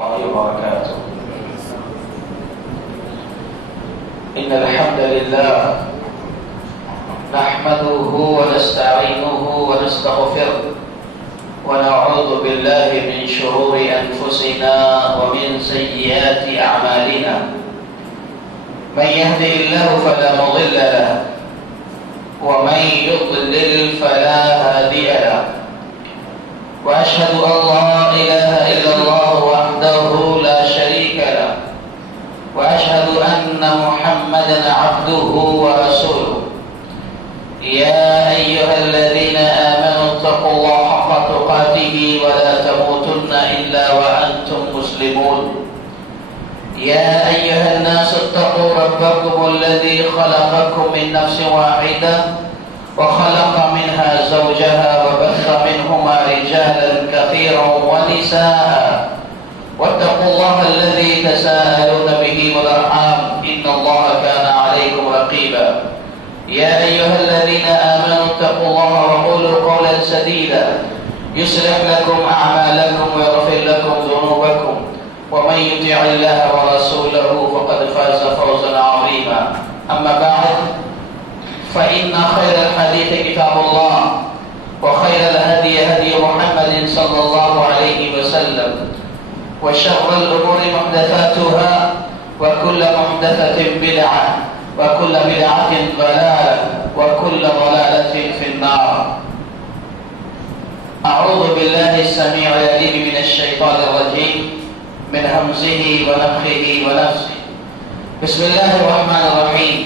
وبركاته. إن الحمد لله نحمده ونستعينه ونستغفره ونعوذ بالله من شرور أنفسنا ومن سيئات أعمالنا. من يهده الله فلا مضل له ومن يضلل فلا هادي له. وأشهد أن لا إله إلا الله وحده لا شريك له وأشهد أن محمدا عبده ورسوله. يا أيها الذين آمنوا اتقوا الله حق تقاته ولا تموتن إلا وأنتم مسلمون. يا أيها الناس اتقوا ربكم الذي خلقكم من نفس واحدة وخلق منها زوجها وبث منهما رجالا كثيرا ونساء واتقوا الله الذي تساءلون به والأرحام إن الله كان عليكم رقيبا. يا أيها الذين آمنوا اتقوا الله وقولوا قولا سديدا يصلح لكم أعمالكم ويغفر لكم ذنوبكم ومن يطع الله ورسوله فقد فاز فوزا عظيما. أما بعد فإن خير الحديث كتاب الله وخير الهدي هدي محمد صلى الله عليه وسلم وشر الأمور محدثاتها وكل محدثة بدعة وكل بدعة ضلالة وكل ضلالة في النار. أعوذ بالله السميع العليم من الشيطان الرجيم من همزه ونفخه ونفسه. بسم الله الرحمن الرحيم.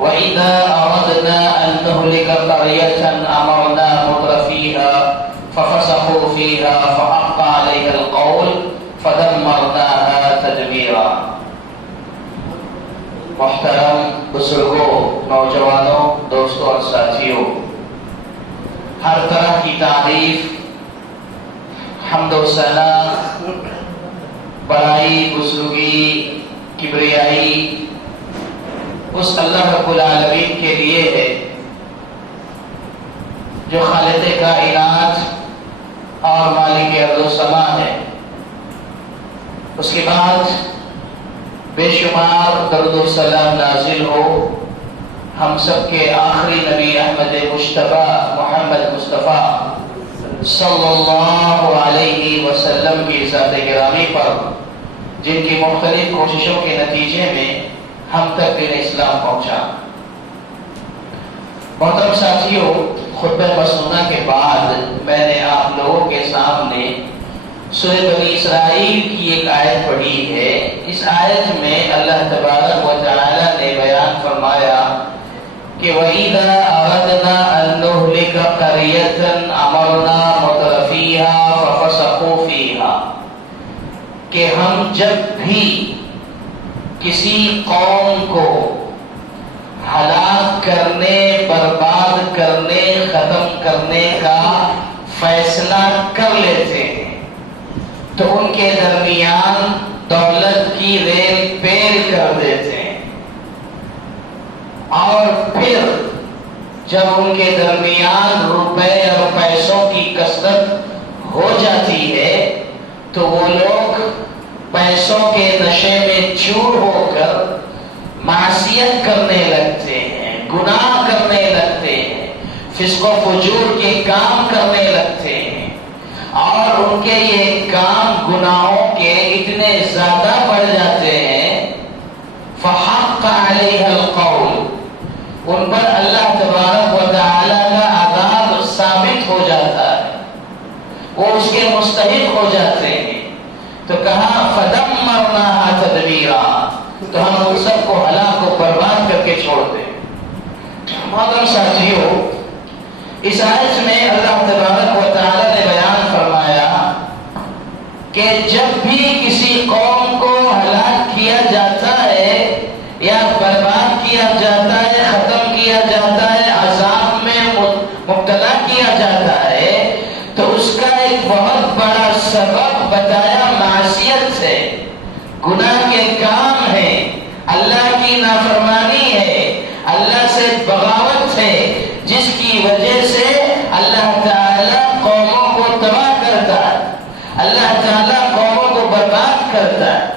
وإذا أردنا أن نهلك قرية أمرنا مترفيها ففسقوا فيها فحق عليها القول فدمرناها تدميرا. محترم بزرگوں، نوجوانوں، دوستوں اور ساتھیوں، ہر طرح کی تعریف، حمد و ثنا، بڑائی، بزرگی، کبریائی اس اللہ رب العالمین کے لیے ہے جو خالق کائنات اور مالک ارض و سما ہے. اس کے بعد بے شمار درود و سلام نازل ہو ہم سب کے آخری نبی احمد مصطفیٰ محمد مصطفیٰ صلی اللہ علیہ وسلم کی ذات گرامی پر، جن کی مختلف کوششوں کے نتیجے میں ہم تک دین اسلام پہنچا. محترم ساتھیوں، خطبہ مسنونہ کے بعد میں نے آپ لوگوں کے سامنے سورہ بنی اسرائیل کی ایک آیت پڑھی ہے. اس آیت میں اللہ تبارک و تعالی نے بیان فرمایا کہ وَإِذَا أَرَدْنَا أَن نُهْلِكَ قَرْيَةً أَمَرْنَا مُتْرَفِيهَا فَفَسَقُوا فِيهَا، کہ ہم جب بھی کسی قوم کو ہلاک کرنے، برباد کرنے، ختم کرنے کا فیصلہ کر لیتے ہیں تو ان کے درمیان دولت کی ریل پیر کر دیتے ہیں، اور پھر جب ان کے درمیان روپے اور پیسوں کی کثرت ہو جاتی ہے تو وہ لوگ پیسوں کے نشے میں چور ہو کر معصیت کرنے لگتے ہیں، گناہ کرنے لگتے ہیں، فسق و فجور کے کام کرنے لگتے ہیں، اور ان کے یہ کام گناہوں کے اتنے زیادہ بڑھ جاتے ہیں فحق علیہ القول، ان پر اللہ تبارک و تعالی کا عذاب ثابت ہو جاتا ہے، وہ اس کے مستحق ہو جاتے ہیں. تو کہا فدمرناها تدمیرا، تو ہم ان سب کو ہلاک و برباد کر کے چھوڑ دیں. محترم ساتھیوں، اس آیت میں اللہ تبارک و تعالی نے بیان فرمایا کہ جب بھی کسی قوم کو ہلاک کیا جاتا ہے یا برباد کیا جاتا ہے، ختم کیا جاتا ہے، عذاب میں مبتلا کیا جاتا ہے، تو اس کا ایک بہت بڑا سبب بتایا معصیت سے، گناہ کے کام ہے، اللہ کی نافرمانی ہے، اللہ سے بغاوت ہے، جس کی وجہ سے اللہ تعالیٰ قوموں کو تباہ کرتا ہے، اللہ تعالیٰ قوموں کو بات کرتا ہے.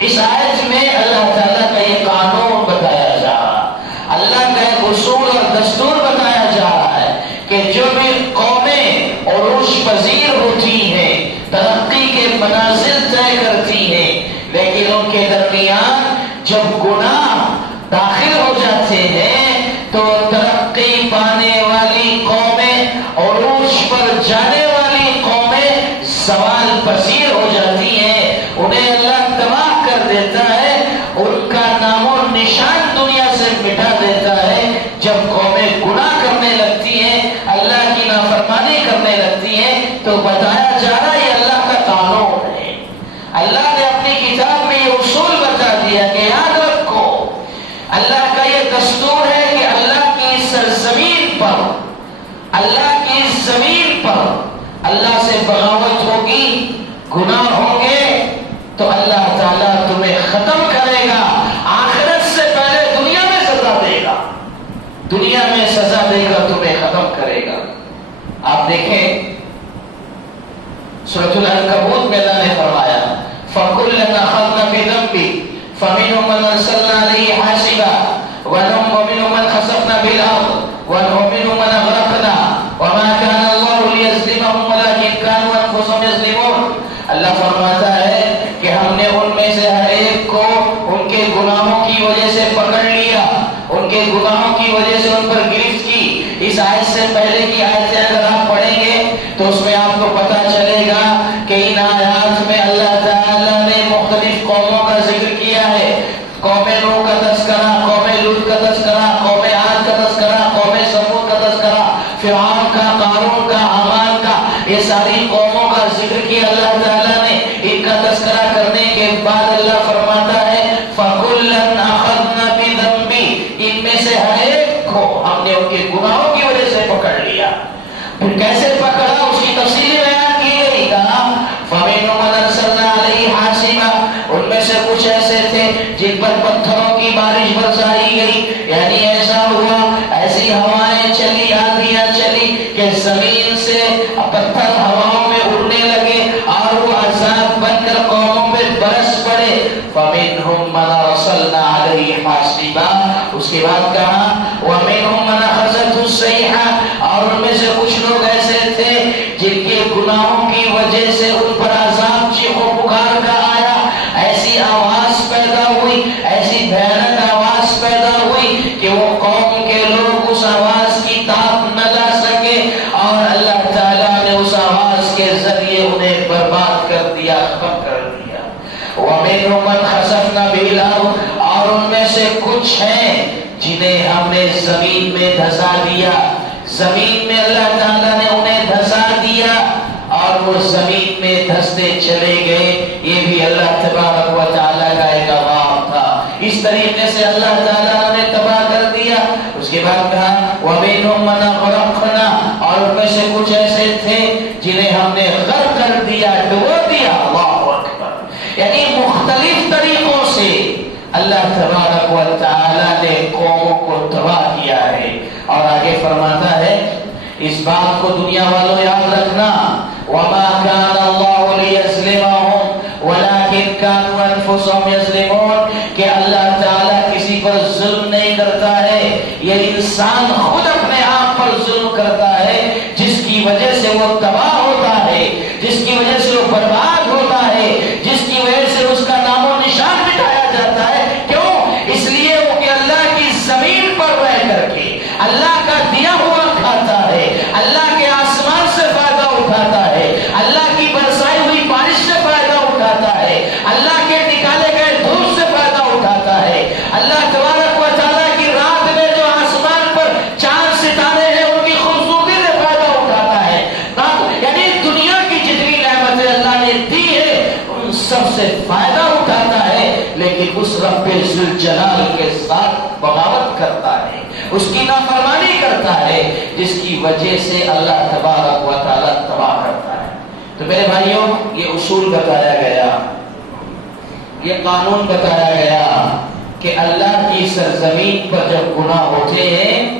اس آیت میں اللہ تعالیٰ کا یہ قانون بتایا جا رہا، اللہ کا ایک اصول اور دستور بتایا جا رہا ہے کہ جو بھی قومیں عروج پذیر ہوتی ہیں، ترقی کے منازل طے کرتی ہیں، لیکن ان کے درمیان جب گناہ داخل ہو جاتے ہیں تو ترقی پانے والی قومیں، عروج پر جانے والی قومیں زوال پذیر ہو جاتی ہیں، انہیں اللہ تباہ کر دیتا ہے، ان کا نام و نشان دنیا سے مٹا دیتا ہے. جب قومیں گناہ کرنے لگتی ہیں، اللہ کی نافرمانی کرنے لگتی ہیں، تو بتایا جا رہا ہے یہ اللہ کا قانون ہے. اللہ نے اپنی کتاب میں یہ اصول بتا دیا کہ یاد رکھو، اللہ کا یہ دستور ہے کہ اللہ کی سرزمین پر، اللہ کی زمین پر اللہ سے بغاوت ہوگی، گناہ ہوں گے تو اللہ تعالیٰ تمہیں ختم کرے گا. آخرت سے پہلے دنیا میں سزا دے گا، دنیا میں سزا دے گا، تمہیں ختم کرے گا. آپ دیکھیں سورۃ العنکبوت میں اللہ نے فرمایا فَكُلًّا أَخَذْنَا بِذَنبِهِ فَمِنْهُم مَّنْ أَرْسَلْنَا عَلَيْهِ حَاصِبًا وَمِنْهُم مَّنْ خَسَفْنَا بِالْأَرْضِ وَمِنْهُم مَّنْ أَغْرَقْنَا وَمَا كَانَ اللَّهُ لِيَظْلِمَهُمْ وَلَٰكِن كَانُوا أَنفُسَهُمْ يَظْلِمُونَ. اللہ فرماتا ہے کہ ہم نے ان میں سے ہر ایک کو ان کے گناہوں کی وجہ سے پکڑ لیا، ان کے گناہوں کی وجہ سے ان پر گرفت کی. اس آیت سے پہلے کی آیتیں اگر آپ پڑھیں گے تو اس میں آپ کو پتا چلے گا کہ ان آیات میں اللہ تعالیٰ نے مختلف قوموں کا ذکر کیا ہے. قوم نوح کا تذکرہ، قوم لوط کا تذکرہ، قوم عاد کا تذکرہ، قوم ثمود کا تذکرہ، فرعون کا، قارون کا، حامان کا، یہ ساری قوموں کا ذکر کیا اللہ تعالیٰ نے. ان کا تذکرہ کرنے کے بعد اللہ فرماتا ہے فَكُلًّا أَخَذْنَا بِذَنبِهِ، ان میں سے ہر ایک کو ہم نے ان کے گناہوں کی وجہ سے پکڑ لیا. پھر کیسے پکڑا اس کی تفصیل بیان کی گئی. کہا فَمِنْهُم مَّنْ أَرْسَلْنَا عَلَيْهِ حَاصِبًا، ان میں سے کچھ ایسے تھے جن پر پتھروں کی بارش برسائی گئی، یعنی ایسا ہوا، ایسی ہوائیں چلی، آندھیاں چلی کہ زمین سے پتھر ہواؤں میں اڑنے لگے اور وہ عذاب بن کر قوموں پہ برس پڑے. فَمِنْهُم مَّنْ أَرْسَلْنَا عَلَيْهِ حَاصِبًا، اس کے بعد کہا وَمِنْهُم مَّنْ أَخَذَتْهُ الصَّيْحَةُ، اور ان میں سے کچھ لوگ ایسے تھے جن کے گناہوں کی وجہ سے ان پر عذاب چیخ و پکار کا آیا، ایسی آواز پیدا ہوئی، ایسی بھیانک آواز پیدا ہوئی کہ وہ قوم کے لوگ اس آواز کی تاب نہ لا سکے، اور اللہ تعالیٰ نے اس آواز کے ذریعے انہیں برباد کر دیا، ختم کر دیا. وَمِنْهُم مَّنْ خَسَفْنَا بِهِ الْأَرْضَ، اور ان میں سے کچھ ہیں جنہیں ہم نے زمین میں دھسا دیا، زمین میں اللہ تعالیٰ نے انہیں دھسا دیا اور وہ زمین میں دھستے چلے گئے. یہ بھی اللہ تبارک و تعالیٰ کا ایک عوام تھا. اس طریقے سے اللہ تعالیٰ نے تباہ کر دیا. اس کے بعد کہا وَمِنْهُم مَّنْ أَغْرَقْنَا، اور ان میں سے کچھ ایسے تھے جنہیں ہم نے غرق کر دیا، ڈبو دیا. اللہ اکبر. یعنی مختلف طریقوں سے اللہ تبارک و تعالیٰ نے قوموں کو تباہ کیا ہے. اور آگے فرماتا ہے اس بات کو دنیا والوں یاد رکھنا وَمَا كَانَ اللَّهُ لِيَظْلِمَهُمْ وَلَٰكِن كَانُوا أَنفُسَهُمْ يَظْلِمُونَ، کہ اللہ تعالیٰ کسی پر ظلم نہیں کرتا ہے، یہ انسان خود اپنے آپ پر ظلم کرتا ہے، جس کی وجہ سے وہ تباہ ہوتا ہے، جس کی وجہ سے وہ برباد ہوتا ہے، جس کی وجہ سے اس کا نام و نشان مٹایا جاتا ہے. کیوں؟ اس لیے وہ کہ اللہ کی زمین پر رہ کر کے اللہ کا دیا ہوا کھاتا ہے، اللہ کے آسمان سے فائدہ اٹھاتا ہے، اللہ کی برسائی ہوئی بارش سے فائدہ اٹھاتا ہے، اللہ کے نکالے گئے دھوپ سے فائدہ اٹھاتا ہے. اللہ تبارک و تعالیٰ کی رات میں جو آسمان پر چاند ستارے ہیں ان کی خوبصورتی سے فائدہ اٹھاتا ہے. یعنی دنیا کی جتنی نعمتیں اللہ نے دی ہے ان سب سے فائدہ اٹھاتا ہے، لیکن اس رب ذوالجلال کے ساتھ بغاوت کرتا ہے، اس کی نافرمانی کرتا ہے، جس کی وجہ سے اللہ تبارک و تعالیٰ تباہ کرتا ہے. تو میرے بھائیوں یہ اصول بتایا گیا، یہ قانون بتایا گیا کہ اللہ کی سرزمین پر جب گناہ ہوتے ہیں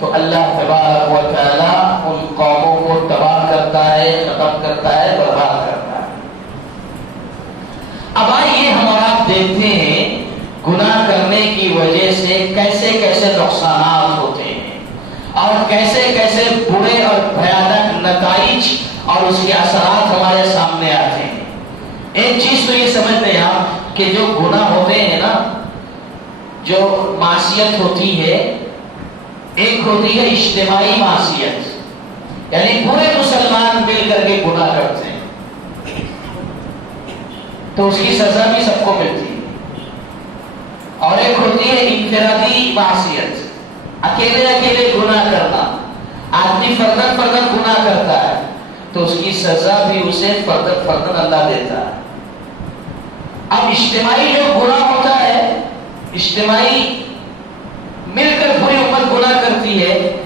تو اللہ تبارک و تعالیٰ ان قوموں کو تباہ کرتا ہے، ختم کرتا ہے، برباد کرتا ہے. دیکھتے ہیں گناہ کرنے کی وجہ سے کیسے کیسے نقصانات ہوتے ہیں اور کیسے کیسے برے اور بھیانک نتائج اور اس کے اثرات ہمارے سامنے آتے ہیں۔ ایک چیز تو یہ سمجھتے ہیں آپ کہ جو گناہ ہوتے ہیں نا، جو معصیت ہوتی ہے، ایک ہوتی ہے اجتماعی معصیت، یعنی پورے مسلمان مل کر کے گناہ کرتے ہیں تو اس کی سزا بھی سب کو ملتی ہے، اور ایک ہوتی ہے انفرادی معصیت، اکیلے اکیلے گناہ کرنا، آدمی فردن فردن گناہ کرتا ہے تو اس کی سزا بھی اسے فردن فردن اللہ دیتا ہے۔ اب اجتماعی جو گناہ ہوتا ہے، اجتماعی مل کر پوری امت گناہ کرتی ہے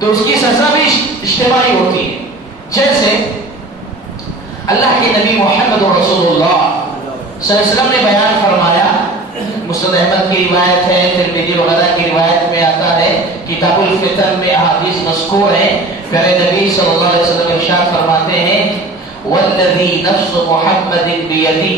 تو اس کی سزا بھی اجتماعی ہوتی ہے۔ جیسے اللہ کے نبی محمد رسول اللہ صلی اللہ علیہ وسلم نے بیان فرمایا، مسند احمد کی روایت ہے، ترمذی وغیرہ کی روایت میں آتا ہے، کتاب الفتن میں احادیث مذکور ہیں، پیارے نبی صلی اللہ علیہ وسلم ارشاد فرماتے ہیں والذی نفس محمد بیدہ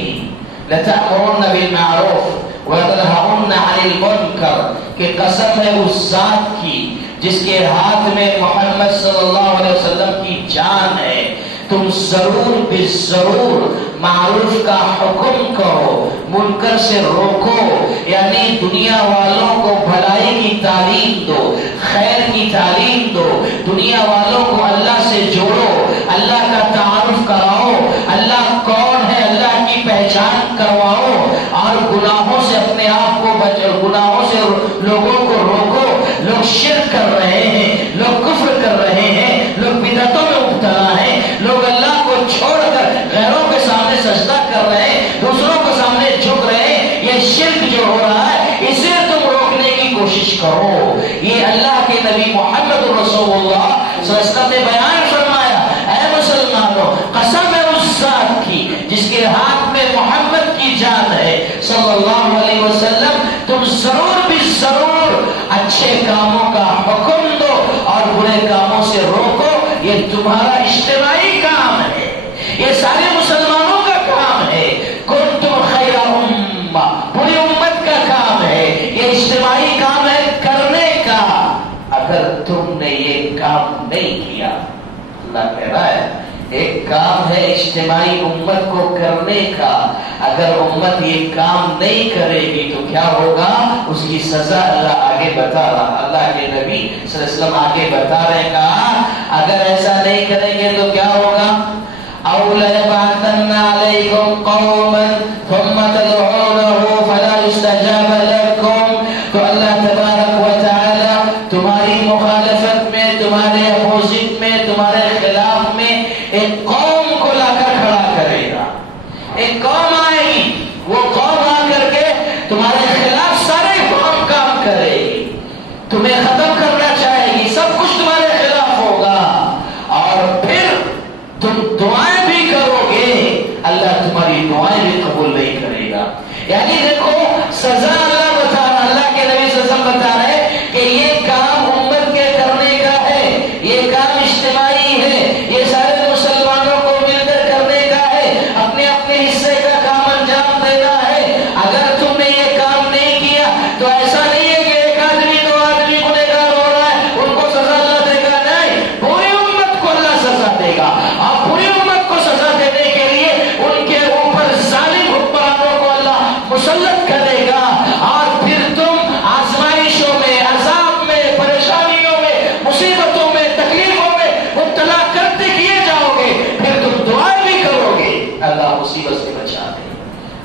لتأمرن بالمعروف وتنہون عن المنکر، کہ قسم ہے اس ذات کی جس کے ہاتھ میں محمد صلی اللہ علیہ وسلم کی جان ہے، تم ضرور بالضرور معروف کا حکم کرو، منکر سے روکو، یعنی دنیا والوں کو بھلائی کی تعلیم دو، خیر کی تعلیم دو، دنیا والوں کو اللہ سے جوڑو، اللہ کا تعارف کراؤ، اللہ کون ہے اللہ کی پہچان کرواؤ، اور گناہوں سے اپنے آپ کو بچاؤ، گناہوں سے لوگوں کو روکو۔ لوگ شرک کر رہے ہیں، لوگ کفر کر رہے ہیں، لوگ بدعتوں میں مبتلا ہیں، لوگ اللہ کو چھوڑ کر غیروں کے سامنے سجدہ کر رہے ہیں، دوسروں کے سامنے جھک رہے ہیں، یہ شرک جو ہو رہا ہے اسے تم روکنے کی کوشش کرو۔ یہ اللہ کے نبی محمد رسول اللہ صلی اللہ علیہ وسلم نے بیان فرمایا، اے مسلمانوں قسم ہے اس ذات کی جس کے ہاتھ میں محمد کی جان ہے صلی اللہ علیہ وسلم، تم ضرور بھی ضرور اچھے کاموں کا حکم دو اور برے کاموں سے روکو۔ یہ تمہارا اجتماعی کام ہے، یہ سارے مسلمانوں کا کام ہے، کنتم خیر امہ، پوری امت کا کام ہے، یہ اجتماعی کام ہے کرنے کا۔ اگر تم نے یہ کام نہیں کیا، اللہ کہہ رہا ہے ایک کام ہے اجتماعی امت کو کرنے کا، اگر امت یہ کام نہیں کرے گی تو کیا ہوگا، اس کی سزا اللہ آگے بتا رہا، اللہ کے نبی صلی اللہ علیہ وسلم آگے بتا رہے گا اگر ایسا نہیں کریں گے تو کیا ہوگا، أَوْ لَيَبْعَثَنَّ عَلَيْكُمْ قَوْمًا ثُمَّ تَدْعُونَهُ فَلَا يُسْتَجَابَ لَكُمْ، تو اللہ تبارک و تعالی تمہاری مخالفت میں، تمہارے اپوزٹ میں، تمہارے خلاف میں ایک قوم کو لا کر کھڑا کرے گا، ایک قوم آئے گی، وہ قوم آ کر کے تمہارے خلاف سارے قوم کام کرے گی، تمہیں ختم کرنا چاہے گی، سب کچھ تمہارے خلاف ہوگا، اور پھر تم دعائیں بھی کرو گے، اللہ تمہاری دعائیں بھی قبول نہیں کرے گا۔ یعنی دیکھو سزا اللہ بتا رہا، اللہ کے نبی صلی اللہ علیہ وسلم بتا رہے کہ یہ کام امت کے کرنے کا ہے، یہ کام اجتماعی ہے، یہ سارے مسلمانوں کو مل کر کرنے کا ہے، اپنے اپنے حصے کا کام انجام دینا ہے۔ اگر تم نے یہ کام نہیں کیا تو ایسا نہیں ہے کہ ایک آدمی دو آدمی گنہگار ہو رہا ہے ان کو سزا اللہ دے گا، نہیں، پوری امت کو اللہ سزا دے گا، اور پوری امت کو سزا دینے کے لیے ان کے اوپر ظالم حکمرانوں کو اللہ مسلط کرے گا، اور پھر تم آزمائشوں میں، عذاب میں، پریشانیوں میں، مصیبتوں میں، تکلیفوں میں مبتلا کرتے کیے جاؤ گے، پھر تم دعائیں بھی کرو گے، اللہ مصیبت سے بچا دے،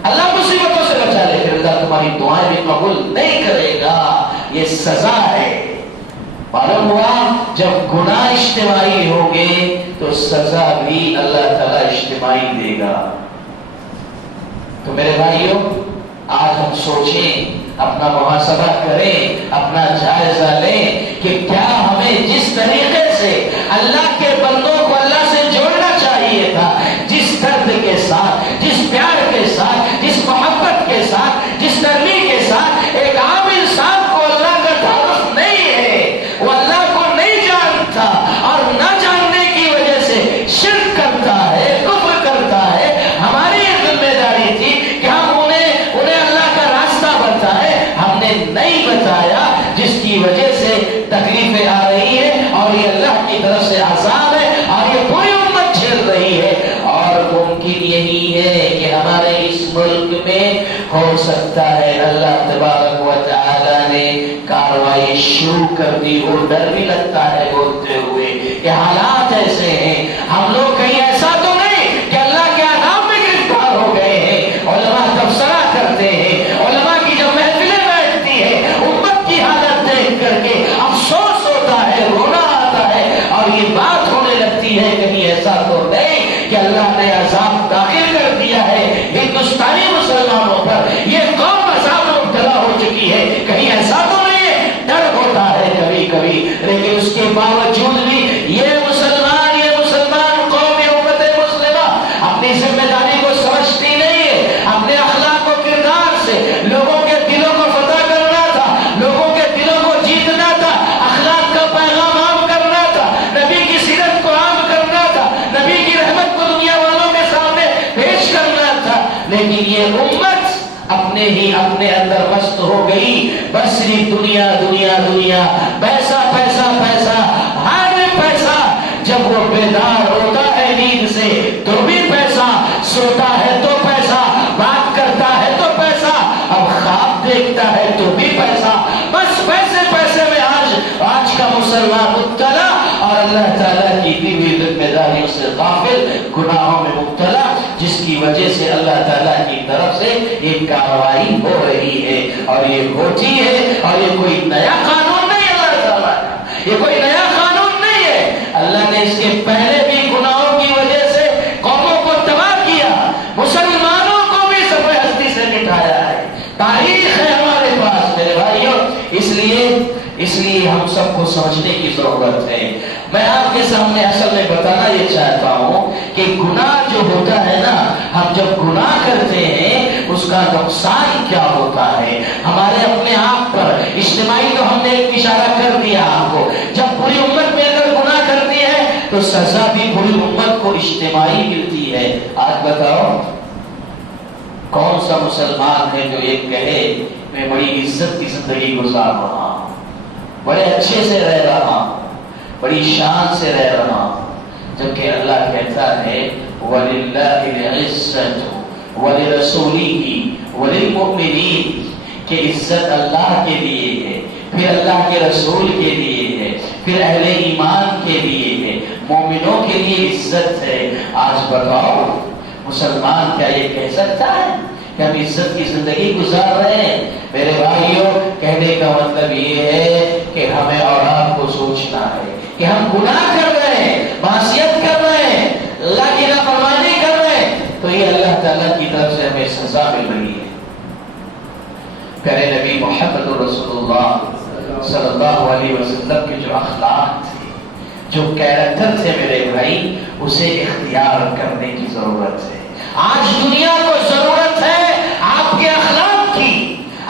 اللہ مصیبتوں سے بچا لے، پھر اللہ تمہاری دعائیں بھی قبول نہیں کرے گا، یہ سزا ہے۔ معلوم ہوا جب گناہ اجتماعی ہوگے تو سزا بھی اللہ تعالیٰ اجتماعی دے گا۔ تو میرے بھائیوں آج ہم سوچیں، اپنا محاسبہ کریں، اپنا جائزہ لیں کہ کیا ہمیں جس طریقے سے اللہ کے بندوں کو اللہ سے جوڑنا چاہیے تھا، جس درد کے ساتھ، جس پیار کے ساتھ، جس محبت کے ساتھ، جس نرمی کے ساتھ ایک عام انسان کو اللہ کا تعارف نہیں ہے، وہ اللہ کو نہیں جانتا اور نہ جاننے کی وجہ سے شرک کرتا ہے، کفر کرتا ہے، ہماری ذمہ داری تھی کہ ہم انہیں اللہ ملک میں ہو سکتا ہے اللہ تبارک و تعالی نے کارروائی شروع کر دی ہو. ڈر بھی لگتا ہے بولتے ہوئے کہ حالات ایسے ہیں. ہم لوگ کہیں ایسا تو نہیں کہ اللہ کے عذاب میں گرفتار ہو گئے ہیں. علماء تبصرہ کرتے ہیں, علماء کی جب محفلیں بیٹھتی ہے امت کی حالت دیکھ کر کے افسوس ہوتا ہے, رونا آتا ہے, اور یہ بات ہونے لگتی ہے کہیں ایسا تو نہیں کہ اللہ نے عذاب داخل کر دیا ہے ہندوستانی مسلمانوں پر, یہ قوم عذاب میں مبتلا ہو چکی ہے, کہیں ایسا تو نہیں ہے. ڈر ہوتا ہے کبھی کبھی, لیکن اس کے باوجود بھی یہ مسلمان قوم امت مسلمہ اپنی ذمہ داری کو سمجھتی نہیں ہے. اپنے اخلاق و کردار سے لوگوں کے دلوں کو فتح کرنا تھا, لوگوں کے دلوں کو جیتنا تھا, اخلاق کا پیغام عام کرنا تھا, نبی کی سیرت کو عام کرنا تھا, نبی کی رحمت کو دنیا والوں کے سامنے پیش کرنا تھا. لیکن یہ امت اپنے اندر مست ہو گئی, بس صرف دنیا دنیا دنیا, پیسہ پیسہ پیسہ, ہر پیسہ. جب وہ بیدار ہوتا ہے نیند سے تو بھی پیسہ, سوتا ہے تو پیسہ, بات کرتا ہے تو پیسہ, اب خواب دیکھتا ہے تو بھی پیسہ. بس پیسے پیسے میں آج کا مسلمان مبتلا, اور اللہ تعالیٰ کی دی ہوئی ذمہ داریوں سے غافل, گناہوں میں مبتلا, جس کی وجہ سے اللہ تعالیٰ کی طرف سے ایک کارروائی ہو رہی ہے, اور یہ ہوتی ہے. اور یہ کوئی نیا قانون نہیں ہے اللہ تعالیٰ کا, یہ کوئی نیا قانون نہیں ہے. اللہ نے اس کے پہلے بھی گناہوں کی وجہ سے قوموں کو تباہ کیا, مسلمانوں کو بھی سفید ہستی سے مٹایا ہے. تاریخ ہے ہمارے پاس میرے بھائیوں, اس لیے ہم سب کو سمجھنے کی ضرورت ہے. میں آپ کے سامنے اصل میں بتانا یہ چاہتا ہوں کہ گناہ جو ہوتا ہے نا, ہم جب گناہ کرتے ہیں اس کا نقصان کیا ہوتا ہے ہمارے اپنے آپ پر. اجتماعی تو ہم نے ایک اشارہ کر دیا آپ کو, جب پوری امت میں اگر گناہ کرتی ہے تو سزا بھی پوری امت کو اجتماعی ملتی ہے. آج بتاؤ کون سا مسلمان ہے جو ایک کہے میں بڑی عزت کی زندگی گزار رہا ہوں, بڑے اچھے سے رہ رہا ہوں, بڑی شان سے رہ رہا ہوں, جبکہ اللہ کہتا ہے وَلِلَّهِ الْعِزَّةُ وَلِرَسُولِهِ وَلِلْمُؤْمِنِينَ, کہ عزت اللہ کے لیے ہے, پھر اللہ کے رسول کے لیے ہے, پھر اہل ایمان کے لیے ہے, مومنوں کے لیے عزت ہے. آج بتاؤ مسلمان کیا یہ کہہ سکتا ہے کہ ہم عزت کی زندگی گزار رہے ہیں؟ میرے بھائیوں, کہنے کا مطلب یہ ہے کہ ہمیں اور آپ کو سوچنا ہے کہ ہم گناہ کر رہے ہیں, معصیت کر رہے ہیں, اللہ کی نافرمانی کر رہے ہیں, تو یہ اللہ تعالیٰ کی طرف سے ہمیں سزا مل رہی ہے. پیارے نبی محمد رسول اللہ صلی اللہ علیہ وسلم کے جو اخلاق تھے, جو کیریکٹر تھے میرے بھائی, اسے اختیار کرنے کی ضرورت ہے. آج دنیا کو ضرورت ہے آپ کے اخلاق کی,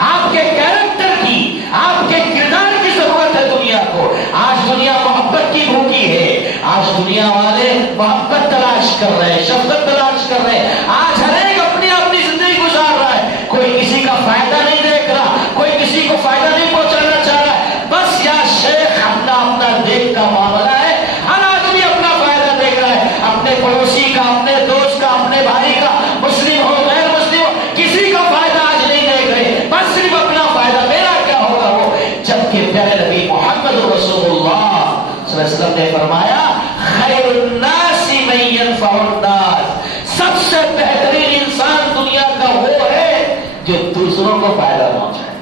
آپ کے کیریکٹر کی, آپ کے کردار کی ضرورت ہے دنیا کو. آج دنیا محبت کی بھوکی ہے, آج دنیا والے محبت تلاش کر رہے ہیں, شفقت تلاش کر رہے ہیں. آج ہر ایک اپنی اپنی زندگی گزار رہا ہے, کوئی کسی کا فائدہ نہیں دیکھ رہا, کوئی کسی کو فائدہ نہیں پہنچانا چاہ رہا ہے. بس یا شیخ اپنا دیکھ کا معاملہ ہے, ہر آدمی اپنا فائدہ دیکھ رہا ہے, اپنے پڑوسی کا, اپنے دوست کا, اپنے بھائی کا, مسلم ہو غیر مسلم ہو, کسی کا فائدہ آج نہیں دیکھ رہے, بس صرف اپنا فائدہ, میرا کیا ہوگا وہ. جبکہ پیارے نبی محمد رسول اللہ صلی اللہ علیہ وسلم نے فرمایا خیر الناس من ينفع الناس, سب سے بہترین انسان دنیا کا وہ ہے جو دوسروں کو فائدہ پہنچائے.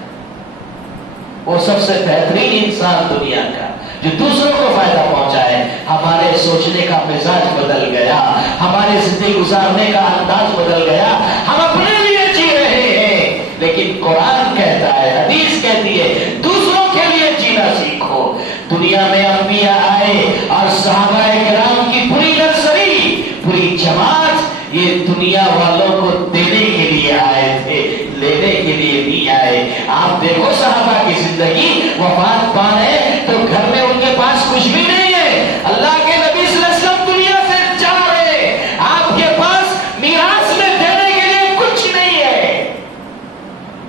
وہ سب سے بہترین انسان دنیا کا جو دوسروں کو فائدہ پہنچائے. ہمارے سوچنے کا مزاج بدل گیا, ہمارے زندگی گزارنے کا انداز بدل گیا, ہم اپنے لیے جی رہے ہیں. لیکن قرآن کہتا ہے, حدیث کہتی ہے دوسروں کے لیے جینا سیکھو. دنیا میں انبیاء آئے اور صحابہ کرام کی پوری نرسری, پوری جماعت یہ دنیا والوں کو دینے کے لیے آئے تھے, لینے کے لیے نہیں آئے. آپ دیکھو صحابہ کی زندگی, وفات پانے تو گھر میں ان کے پاس کچھ بھی نہیں ہے. اللہ کے نبی صلی اللہ علیہ وسلم دنیا سے جا رہے, آپ کے پاس میراث میں دینے کے لیے کچھ نہیں ہے.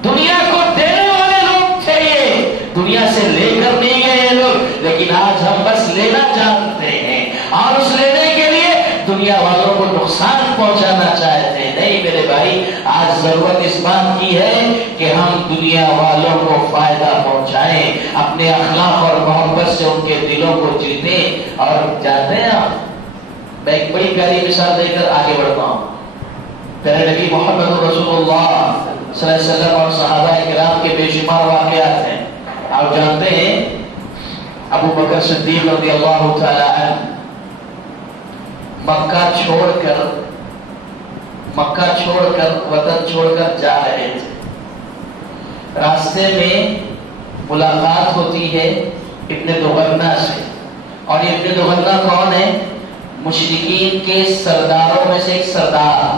دنیا کو دینے والے لوگ تھے یہ, دنیا سے لے کر نہیں گئے یہ لوگ. لیکن آج ہم بس لینا جانتے ہیں, اور اس لینے کے لیے دنیا والوں کو نقصان پہنچانا چاہتے ہیں. نہیں میرے بھائی، آج ضرورت اس بات کی ہے کہ ہم دنیا والوں کو فائدہ پہنچائیں، اپنے اخلاق اور محبت سے ان کے دلوں کو جیتیں. اور جانتے ہیں آپ، میں ایک بڑی پیاری مثال دے کر آگے بڑھتا ہوں. پیارے نبی محمد رسول اللہ صلی اللہ علیہ وسلم اور صحابہ کرام کے بے شمار واقعات ہیں. آپ جانتے ہیں ابو بکر صدیق رضی اللہ تعالی عنہ مکہ چھوڑ کر وطن چھوڑ کر جا رہے تھے. راستے میں ملاقات ہوتی ہے ابن دغنہ سے. اور یہ ابن دغنہ کون ہے؟ مشرکین کے سرداروں میں سے ایک سردار،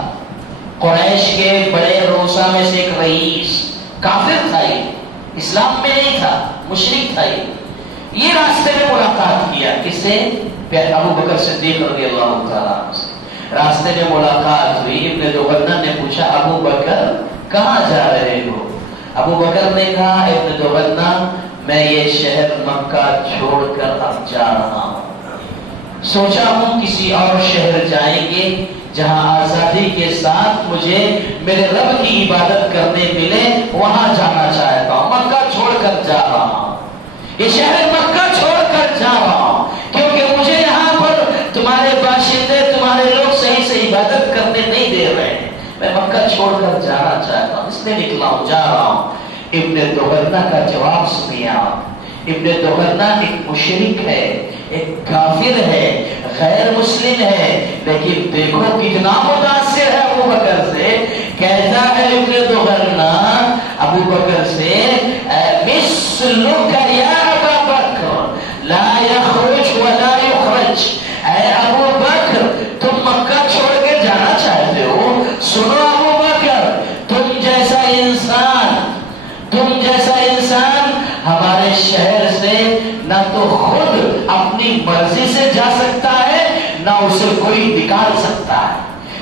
قریش کے بڑے روسا میں سے ایک رئیس. کافر تھا، یہ اسلام میں نہیں تھا، مشرک تھا. یہ راستے میں ملاقات کیا کس سے؟ ابو بکر صدیق رضی اللہ تعالیٰ عنہ سے. راستے میں ملاقات ہوئی. ابن دغنہ نے پوچھا ابو بکر کہاں جا رہے ہو؟ ابو بکر نے کہا ابن دغنہ میں یہ شہر مکہ چھوڑ کر اب جا رہا ہوں. سوچا ہوں کسی اور شہر جائیں گے جہاں آزادی کے ساتھ مجھے میرے رب کی عبادت کرنے ملے، وہاں جانا چاہتا ہوں. مکہ چھوڑ کر جا رہا ہوں، یہ شہر مکہ چھوڑ کر جا رہا ہوں، کیونکہ مجھے یہاں پر تمہارے باشندے، تمہارے لوگ صحیح سے عبادت کرنے نہیں دے رہے ہیں. میں مکہ چھوڑ کر جانا چاہتا ہوں، اس لیے نکلا ہوں، جا رہا ہوں. ابن دغنہ کا جواب سنیے آپ. ابن دغنہ ایک مشرک ہے، ایک کافر ہے، غیر مسلم ہے، لیکن دیکھو کتنا متاثر ہے ابو بکر سے. کہتا ہے ابن دغنہ ابو بکر سے مثلک یا ابا بکر لا یخرج ولا یخرج. اے ابو بکر تم مکہ چھوڑ کے جانا چاہتے ہو؟ سنو ابو بکر، تم جیسا انسان ہمارے شہر سے نہ تو خود اپنی مرضی سے جا سکتا ہے، نہ اسے کوئی نکال سکتا ہے.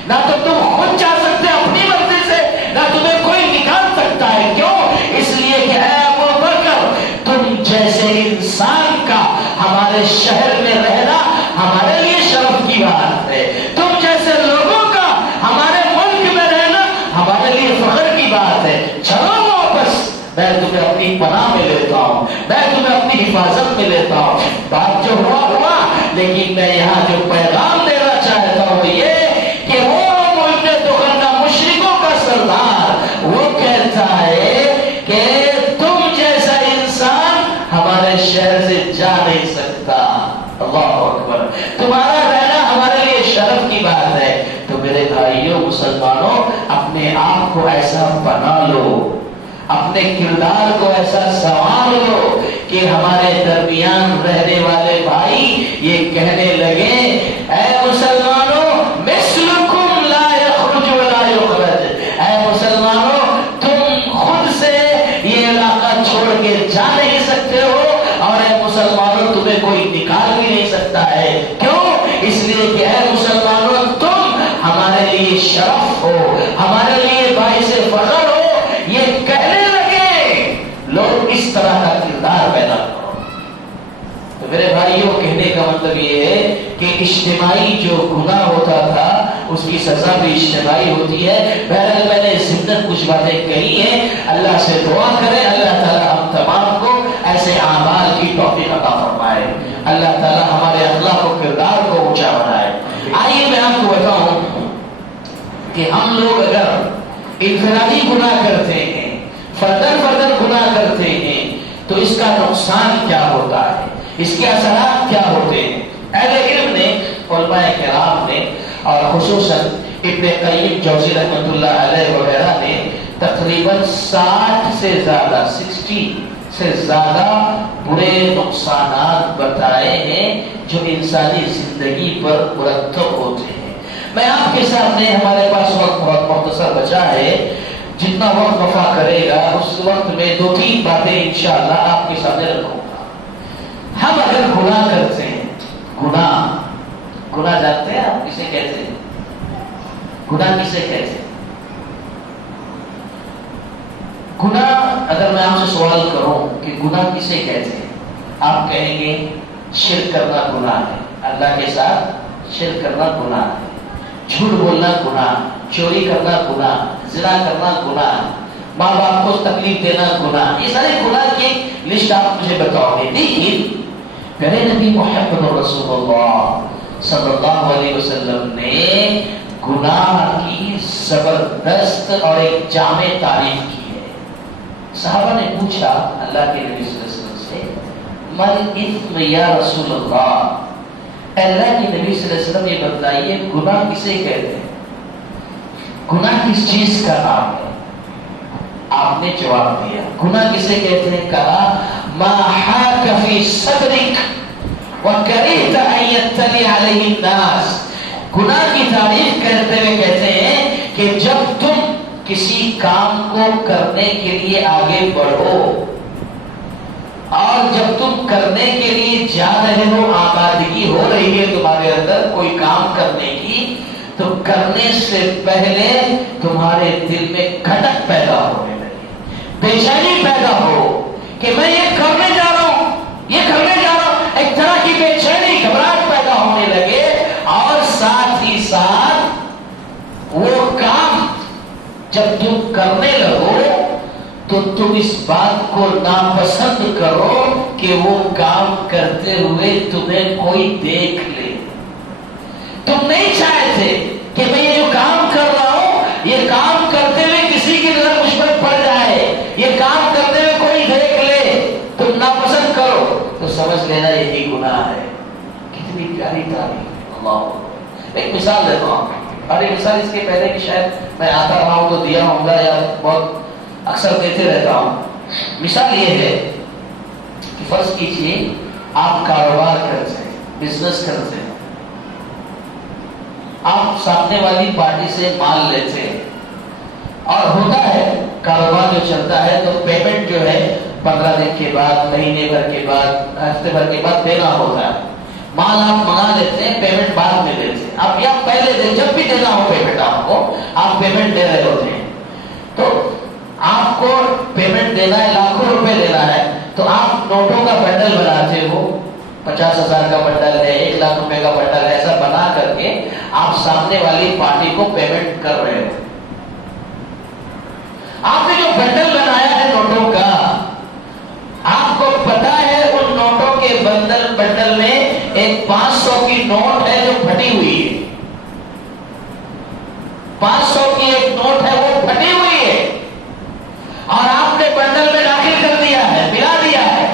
نہ تو تم خود جا سکتے اپنی مرضی سے، نہ تمہیں کوئی نکال سکتا ہے. کیوں؟ اس لیے کہ اے ابو بکر تم جیسے انسان کا ہمارے شہر میں رہنا ہمارے لیے شرف کی بات ہے. تم جیسے لوگوں کا ہمارے ملک میں رہنا ہمارے لیے فخر کی بات ہے. چلو واپس، میں تمہیں اپنی پناہ میں لیتا ہوں، میں تمہیں اپنی حفاظت میں لیتا ہوں. بات جو ہوا، لیکن میں یہاں جو پیغام دینا چاہتا ہوں یہ کہ وہ ابن دغنہ مشرکوں کا سردار وہ کہتا ہے کہ تم جیسا انسان ہمارے شہر سے جا نہیں سکتا. اللہ اکبر. تمہارا رہنا ہمارے لیے شرف کی بات ہے. تو میرے بھائیوں مسلمانوں، اپنے آپ کو ایسا بنا لو، اپنے کردار کو ایسا سنوار لو کہ ہمارے درمیان رہنے والے بھائی یہ کہنے لگے اے مسلمانوں مثلکم لا یخرج ولا یخرج. اے مسلمانوں تم خود سے یہ علاقہ چھوڑ کے جا نہیں سکتے ہو، اور اے مسلمانوں تمہیں کوئی نکال بھی نہیں سکتا ہے. کیوں؟ اس لیے کہ اے مسلمانوں تم ہمارے لیے شرف ہو، ہمارے لیے باعث فخر ہو. یہ کہنے لگے لوگ اس طرح کا کردار پیدا کرو. تو میرے بھائیوں کہنے کا مطلب یہ ہے کہ اجتماعی جو گناہ ہوتا تھا اس کی سزا بھی اجتماعی ہوتی ہے. بہرحال میں نے ضمن کچھ باتیں کہی ہیں. اللہ سے دعا کریں اللہ تعالیٰ ہم تمام کو ایسے اعمال کی توفیق عطا فرمائے. اللہ تعالیٰ ہمارے اخلاق و کردار کو اونچا بنائے. آئیے میں آپ کو بتاؤں کہ ہم لوگ اگر انفرادی گناہ کرتے ہیں، فردن گناہ کرتے ہیں، تو اس کا نقصان کیا ہوتا ہے، اس کے اثرات کیا ہوتے ہیں. اہل علم نے، علماء کرام نے، اور خصوصاً ابن قیم جوزی رحمۃ اللہ علیہ وغیرہ نے تقریباً 60 سے زیادہ برے نقصانات بتائے ہیں جو انسانی زندگی پر مرتب ہوتے ہیں. میں آپ کے سامنے، ہمارے پاس وقت بہت مختصر بچا ہے، جتنا وقت وفا کرے گا اس وقت میں 2-3 باتیں انشاءاللہ آپ کے سامنے رکھوں گا. ہم اگر گناہ کرتے ہیں، گناہ جانتے ہیں آپ کسے کہتے ہیں؟ گناہ کسے کہتے ہیں؟ گناہ اگر میں آپ سے سوال کروں کہ گناہ کسے کہتے ہیں، آپ کہیں گے شرک کرنا گناہ ہے، اللہ کے ساتھ شرک کرنا گناہ ہے. جھوٹ بولنا گناہ، چوری کرنا گناہ، زنا کرنا گناہ، ماں باپ کو تکلیف دینا گناہ، یہ سارے گناہ کی ایک لسٹ آپ مجھے بتاؤ گے۔ لیکن پیارے نبی محمد رسول اللہ صلی اللہ علیہ وسلم نے گناہ کی زبردست اور ایک جامع تعریف کی ہے۔ صحابہ نے پوچھا اللہ کے نبی صلی اللہ علیہ وسلم سے، مل اثم یا رسول اللہ، اللہ کے نبی صلی اللہ علیہ وسلم یہ بتائیے گناہ کسے کہتے ہیں، گناہ کس چیز کا نام ہے؟ آپ نے جواب دیا گناہ کسے کہتے ہیں؟ کہا ما حاک فی صدرک وکریہت ان یطلع علیہ الناس، گناہ کی تعریف کرتے ہوئے کہتے ہیں کہ جب تم کسی کام کو کرنے کے لیے آگے بڑھو اور جب تم کرنے کے لیے جا رہے ہو، آمادگی ہو رہی ہے تمہارے اندر کوئی کام کرنے کی، تو کرنے سے پہلے تمہارے دل میں کھٹک پیدا ہونے لگے، بے چینی پیدا ہو کہ میں یہ کرنے جا رہا ہوں، یہ کرنے جا رہا ہوں، ایک طرح کی بے چینی گھبراہٹ پیدا ہونے لگے، اور ساتھ ہی ساتھ وہ کام جب تم کرنے لگو تو تم اس بات کو ناپسند کرو کہ وہ کام کرتے ہوئے تمہیں کوئی دیکھ لے۔ تم نہیں چاہتے کہ میں یہ جو کام کر رہا ہوں، یہ کام کرتے ہوئے کسی کی نظر مجھ پر پڑ جائے، یہ کام کرتے ہوئے کوئی دیکھ لے، تم ناپسند کرو تو سمجھ لینا یہی گناہ ہے۔ کتنی پیاری تعریف، اللہ۔ ایک مثال دیتا ہوں، اور یہ مثال اس کے پہلے کہ شاید میں آتا رہا ہوں تو دیا ہوں گا یا بہت اکثر دیتے رہتا ہوں۔ مثال یہ ہے کہ فرض کیجئے آپ کاروبار کرتے ہیں، بزنس کرتے ہیں، آپ سامنے والی پارٹی سے مال لیتے ہیں، اور ہوتا ہے کاروبار جو چلتا ہے تو پیمنٹ جو ہے 15 دن کے بعد، مہینے بھر کے بعد، ہفتے بھر کے بعد دینا ہوتا ہے۔ مال آپ منگا لیتے ہیں، پیمنٹ بعد میں دیتے ہیں، اب یا پہلے دن جب بھی دینا ہو پیمنٹ آپ کو، آپ پیمنٹ دے رہے ہوتے ہیں، تو آپ کو پیمنٹ دینا ہے، لاکھوں روپے دینا ہے، تو آپ نوٹوں کا بنڈل بناتے ہو، 50,000 کا بنڈل ہے، 1,00,000 روپے کا بنڈل ہے، ایسا بنا کر کے آپ سامنے والی پارٹی کو پیمنٹ کر رہے ہو۔ آپ نے جو بنڈل بنایا ہے نوٹوں کا، آپ کو پتا ہے ان نوٹوں کے بنڈل میں ایک 500 کی نوٹ ہے جو پھٹی ہوئی ہے، 500 کی ایک نوٹ ہے وہ پھٹی ہوئی ہے، اور آپ نے بنڈل میں داخل کر دیا ہے، ملا دیا ہے،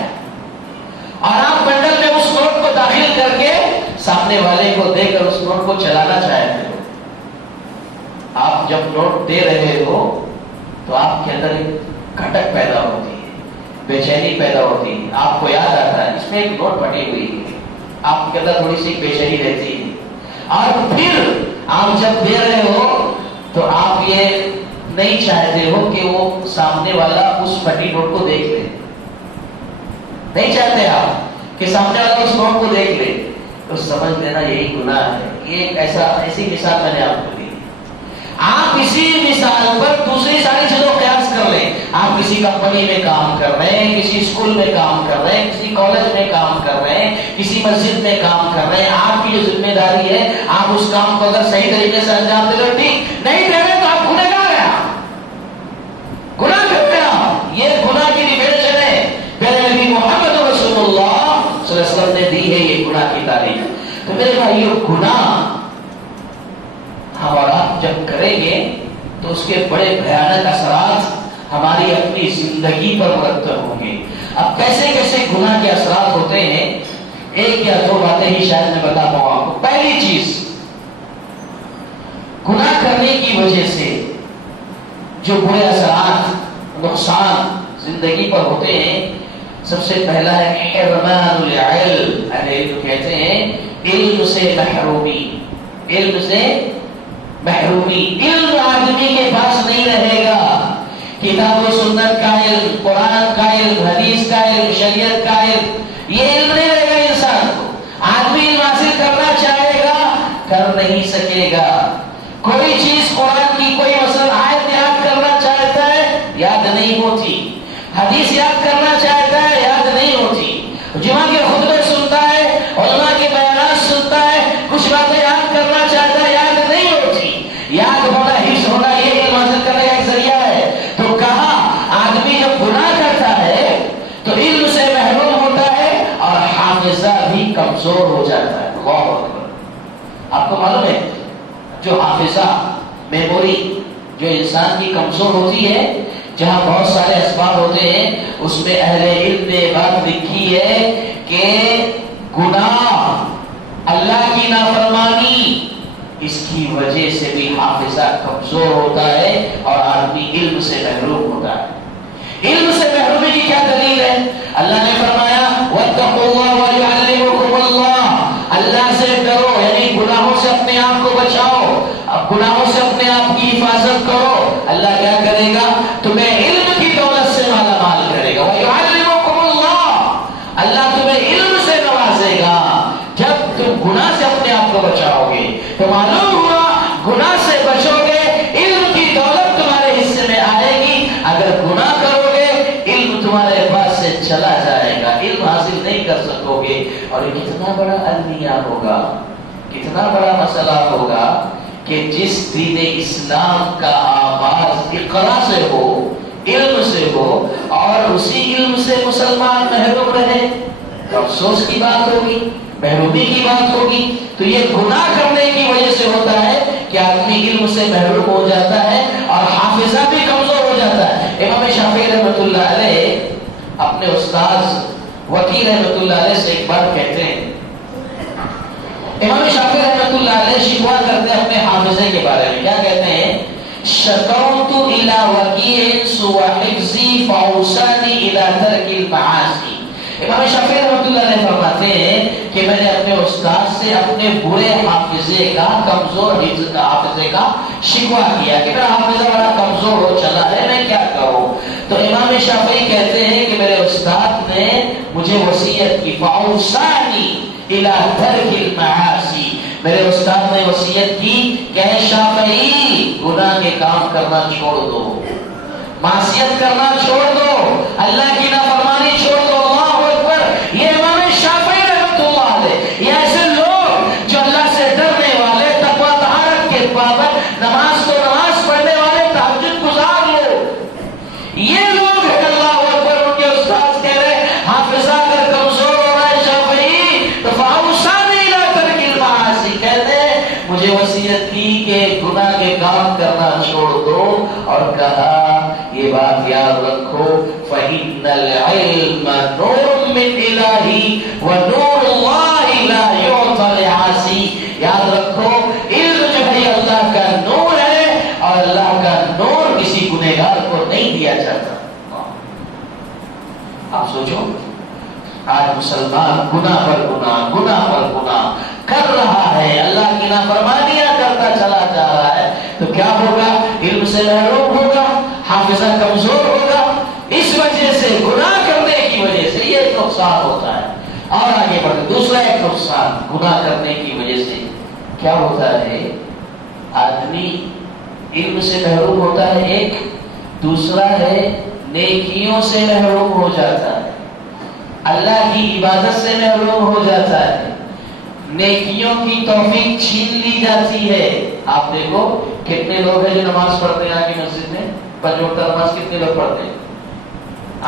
اور آپ بنڈل میں اس نوٹ کو داخل کر کے سامنے والے کو دے کر اس نوٹ کو چلانا چاہتے ہو۔ آپ جب نوٹ دے رہے ہو تو آپ کے اندر ایک کھٹک پیدا ہوتی ہے، بے چینی پیدا ہوتی ہے، آپ کو یاد آتا ہے اس میں ایک نوٹ پھٹی ہوئی ہے، آپ کے اندر تھوڑی سی بے چینی رہتی ہے، اور پھر آپ جب دے رہے ہو تو آپ یہ نہیں چاہتے ہو کہ وہ سامنے والا اس پھٹی نوٹ کو دیکھ لے، نہیں چاہتے آپ کہ سامنے والا اس نوٹ کو دیکھ لے، تو سمجھ لینا یہی گناہ ہے۔ یہ ایسی مثال میں نے آپ کو دی۔ آپ اسی مثال پر دوسری ساری چیزوں کو قیاس کر لیں، آپ کسی کمپنی میں کام کر رہے ہیں، کسی اسکول میں کام کر رہے ہیں، کسی کالج میں کام کر رہے ہیں، کسی مسجد میں کام کر رہے ہیں، آپ کی جو ذمہ داری ہے آپ اس کام کو اگر صحیح طریقے سے انجام دے دو ٹھیک، نہیں دے رہے تو آپ گنہگار ہیں، گناہ کر رہے ہیں، یہ گناہ کی ڈیفینیشن ہے پیارے نبی محمد رسول اللہ صلی اللہ علیہ وسلم نے دی ہے یہ گناہ کی تعریف۔ تو میرے بھائیو، گناہ ہم اور آپ جب کریں گے تو اس کے بڑے بھیانک اثرات ہماری اپنی زندگی پر مرتب ہوں گے۔ اب کیسے کیسے گناہ کے اثرات ہوتے ہیں، ایک یا دو باتیں ہی شاید میں بتا پاؤں آپ کو۔ پہلی چیز، گناہ کرنے کی وجہ سے جو برے اثرات، نقصان زندگی پر ہوتے ہیں، سب سے پہلا ہے حرمان العلم۔ اہل علم کہتے ہیں علم سے محرومی، علم سے محرومی، علم آدمی کے پاس نہیں رہے گا، کتاب و سنت کا علم، قرآن کا علم، حدیث کا علم، شریعت کا علم، یہ علم نہیں رہے گا انسان کو۔ آدمی علم حاصل کرنا چاہے گا، کر نہیں سکے گا۔ کوئی چیز قرآن کی کوئی مثلا آیت یاد کرنا چاہتا ہے، یاد نہیں ہوتی، حدیث یاد کرنا چاہتا ہے، یاد نہیں ہوتی، جمعہ کے خطبے سنتا ہے، علماء کے بیانات سنتا ہے، کچھ باتیں یاد کرنا چاہتا ہے، یاد نہیں ہوتی۔ کمزور ہو جاتا ہے. اللہ اکبر. آپ کو معلوم ہے جو حافظہ میموری جو انسان کی کمزور ہوتی ہے، جہاں بہت سارے اسباب ہوتے ہیں، اس میں اہل علم نے بات لکھی ہے کہ گناہ، اللہ کی نافرمانی، اس کی وجہ سے بھی حافظہ کمزور ہوتا ہے اور آدمی علم سے محروم ہوتا ہے. علم سے محرومی کی کیا دلیل ہے؟ اللہ نے فرمایا وَاتَّقُوا اللَّهَ وَيُعَلِّمُكُمُ اللَّهُ. اللہ سے ڈرو، یعنی گناہوں سے اپنے آپ کو بچاؤ، اب گناہوں سے اپنے آپ کی حفاظت کرو. اللہ کیا کرے گا؟ تمہیں علم کی دولت سے مالا مال کرے گا. وَيُعَلِّمُكُمُ اللَّهُ. اللہ تمہیں علم سے نوازے گا. جب تم گناہ سے اپنے آپ کو بچاؤ گے تو معلوم ہوا گناہ سے بچو گے، علم کی دولت تمہارے حصے میں آئے گی. اگر گناہ کرو گے علم تمہارے پاس سے چلا جائے گا، علم حاصل نہیں کر سکو گے. اور یہ کتنا بڑا المیہ ہوگا، کتنا بڑا مسئلہ ہوگا کہ جس دین اسلام کا آغاز اقرا سے ہو، علم سے ہو، اور اسی علم سے مسلمان محروم رہے تو افسوس کی بات ہوگی، محرومی کی بات ہوگی. تو یہ گناہ کرنے کی وجہ سے ہوتا ہے کہ آدمی علم سے محروم ہو جاتا ہے اور حافظہ بھی کمزور ہو جاتا ہے. امام شافعی رحمۃ اللہ علیہ اپنے استاد وکیل رحمۃ اللہ علیہ سے ایک بات کہتے ہیں. امام شافعی رحمۃ اللہ علیہ شکوہ کرتے ہیں اپنے حافظے کے بارے میں. کیا کہتے ہیں؟ شکوت الی وکیل سوء حفظی فاوصانی الی ترک المعاصی. امام شافعی رحمۃ اللہ علیہ فرماتے ہیں کہ میں نے اپنے استاد سے اپنے برے حافظے کا، کمزور حافظے کا شکوہ کیا کہ میرا حافظہ بڑا کمزور ہو چلا ہے، میں کیا کروں؟ تو امام شافعی کہتے ہیں کہ میرے استاد نے مجھے وصیت کی فاوصانی الی ترک المعاصی. میرے استاد نے وصیت کی کہ اے شافعی گناہ کے کام کرنا چھوڑ دو، معصیت کرنا چھوڑ دو، اللہ کی نافرمانی چھوڑ دو. اللہ اکبر. یہ امام شافعی رحمۃ اللہ علیہ، یہ ایسے لوگ جو اللہ سے ڈرنے والے، تقویٰ طہارت کے پابند، نماز کو نماز پڑھنے والے، تہجد گزار لوگ، یہ لوگ ہیں. اللہ اکبر. ان کے استاد کہہ رہے حافظہ اگر کمزور ہو رہا ہے شافعی تو فاوصانی الی ترک المعاصی. کہتے ہیں مجھے وصیت کی کہ گناہ کے کام کرنا چھوڑ دو، اور کہا یہ بات یاد رکھو فَإِنَّ الْعِلْمَ نُورٌ مِّنْ إِلَٰهِ وَنُورُ اللَّهِ لَا يُعْطَى لِعَاصِي. یاد رکھو علم جو ہے اللہ کا نور ہے اور اللہ کا نور کسی گنہگار کو نہیں دیا جاتا. آپ سوچو آج مسلمان گناہ پر گناہ، گناہ پر گناہ کر رہا ہے، اللہ کی نافرمانیاں کرتا چلا جا رہا ہے، تو کیا ہوگا؟ علم سے محروم ہوگا، حافظہ کمزور ہوگا. اس وجہ سے گناہ کرنے کی وجہ سے یہ ایک نقصان ہوتا ہے. اور آگے بڑھتے دوسرا ایک نقصان گناہ کرنے کی وجہ سے کیا ہوتا ہے؟ آدمی علم سے محروم ہوتا ہے ایک، دوسرا ہے نیکیوں سے محروم ہو جاتا ہے، اللہ کی عبادت سے محروم ہو جاتا ہے، نیکیوں کی توفیق چھین لی جاتی ہے. آپ دیکھو کتنے لوگ ہیں جو نماز پڑھتے ہیں آگے مسجد میں، پنج وقت نماز کتنے لوگ پڑھتے ہیں؟